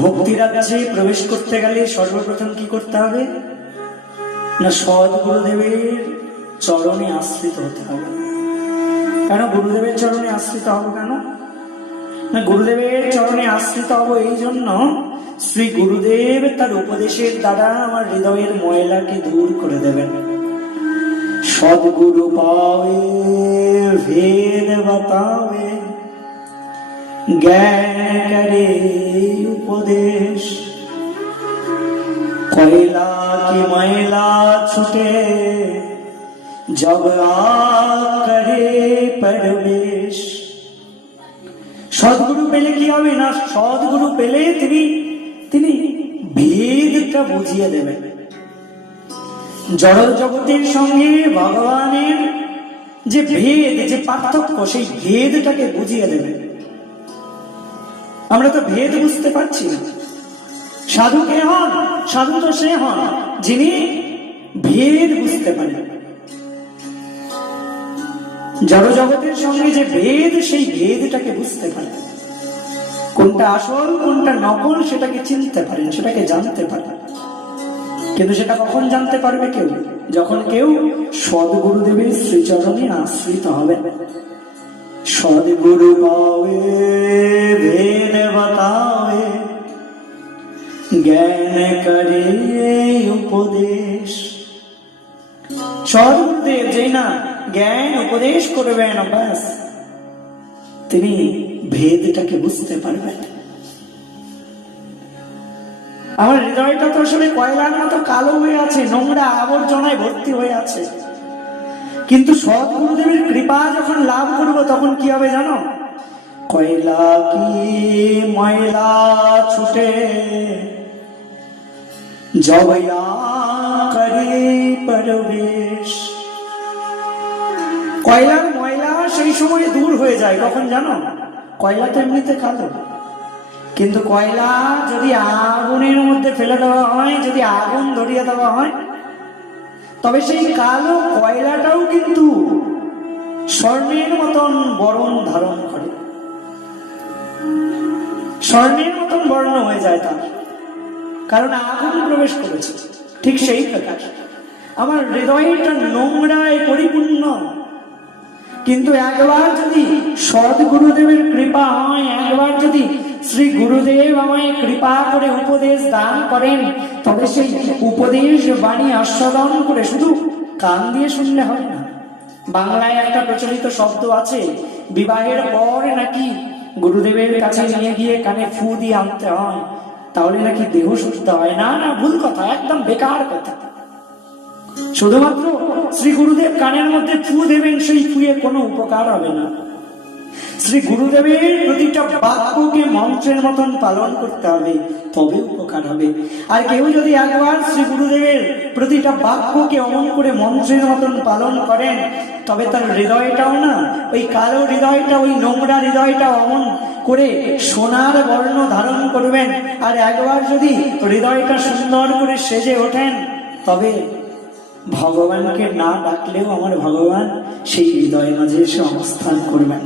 ভক্তি রাজ্যে প্রবেশ করতে গেলে সর্বপ্রথম কি করতে হবে না, সৎ গুরুদেবের চরণে আশ্রিত হতে হবে। কেন গুরুদেবের চরণে আশ্রিত হব? কেন না, গুরুদেবের চরণে আশ্রিত হব এই জন্য, শ্রী গুরুদেব তার উপদেশের দ্বারা আমার হৃদয়ের ময়লাকে দূর করে দেবেন। সদ্গুরু পাবে ভেদ বাতাবে, জ্ঞান করে উপদেশ, কয়লা কি ময়লা ছুটে জব করে প্রবেশ। সদ্গুরু পেলে কি হবে না, সদ্গুরু পেলে তিনি ভেদটা বুঝিয়ে দেবেন। জড় জগতের সঙ্গে ভগবানের যে ভেদ, যে পার্থক্য, সেই ভেদটাকে বুঝিয়ে দেবেন। আমরা তো ভেদ বুঝতে পারছি না। সাধু কে হন? সাধু তো সে হন যিনি ভেদ বুঝতে পারেন। জড় জগতের সঙ্গে যে ভেদ, সেই ভেদটাকে বুঝতে পারেন। কোনটা আসল কোনটা নকল সেটাকে চিনতে পারেন, সেটাকে জানতে পারেন। কিন্তু সেটা কখন জানতে পারবে কেউ? যখন কেউ সদ্গুরুদেবের শ্রীচরণে আশ্রিত হবে। সদ্গুরু পাবে ভেদ বাতাবে, জ্ঞান করে উপদেশ। সদ্গুরুদেব যেই না জ্ঞান উপদেশ করবেন, ব্যাস তিনি ভেদটাকে বুঝতে পারবেন। আমার হৃদয়টা তো আসলে কয়লার মতো কালো হয়ে আছে, নোংরা আবর্জনায় ভর্তি হয়ে আছে। কিন্তু সদ্গুরুদেবের কৃপা যখন লাভ করব তখন কি হবে জানো? কয়লা কি ময়লা ছুটে জবয়া করে প্রবেশ। কয়লার ময়লা সেই সময় দূর হয়ে যায় কখন জানো? কয়লা তো এমনিতে কালো, কিন্তু কয়লা যদি আগুনের মধ্যে ফেলে দেওয়া হয়, যদি আগুন ধরিয়ে দেওয়া হয়, তবে সেই কালো কয়লাটাও কিন্তু স্বর্ণের মতন বর্ণ ধারণ করে, স্বর্ণের মতন বর্ণ হয়ে যায় তার, কারণ আগুন প্রবেশ করেছে। ঠিক সেই প্রকার আমার হৃদয়টা নোংরায় পরিপূর্ণ, কিন্তু একবার যদি সদ্গুরুদেবের কৃপা হয়, একবার যদি শ্রী গুরুদেব আমায় কৃপা করে উপদেশ দান করেন, তবে সেই উপদেশ বাণী আস্বাদন করে শুধু কান দিয়ে শুনলে হয় না। বাংলায় একটা প্রচলিত শব্দ আছে, বিবাহের পর নাকি গুরুদেবের কাছে নিয়ে গিয়ে কানে ফু দিয়ে আনতে হয়, তাহলে নাকি দেহ সুস্থ হয়। না না, ভুল কথা, একদম বেকার কথা। শুধুমাত্র শ্রী গুরুদেব কানের মধ্যে ফু দেবেন, সেই ফুয়ে কোনো উপকার হবে না। শ্রী গুরুদেবের প্রতিটা বাক্যকে মন্ত্রের মতন পালন করতে হবে, তবে উপকার হবে। আর কেউ যদি একবার শ্রী গুরুদেবের প্রতিটা বাক্যকে অমন করে মন্ত্রের মতন পালন করেন, তবে তার হৃদয়টাও না, ওই কালো হৃদয়টা, ওই নোংরা হৃদয়টা অমন করে সোনার বর্ণ ধারণ করবেন। আর একবার যদি হৃদয়টা সুন্দর করে সেজে ওঠেন, তবে ভগবানকে না ডাকলেও আমার ভগবান সেই হৃদয়ের মাঝে এসে অবস্থান করবেন।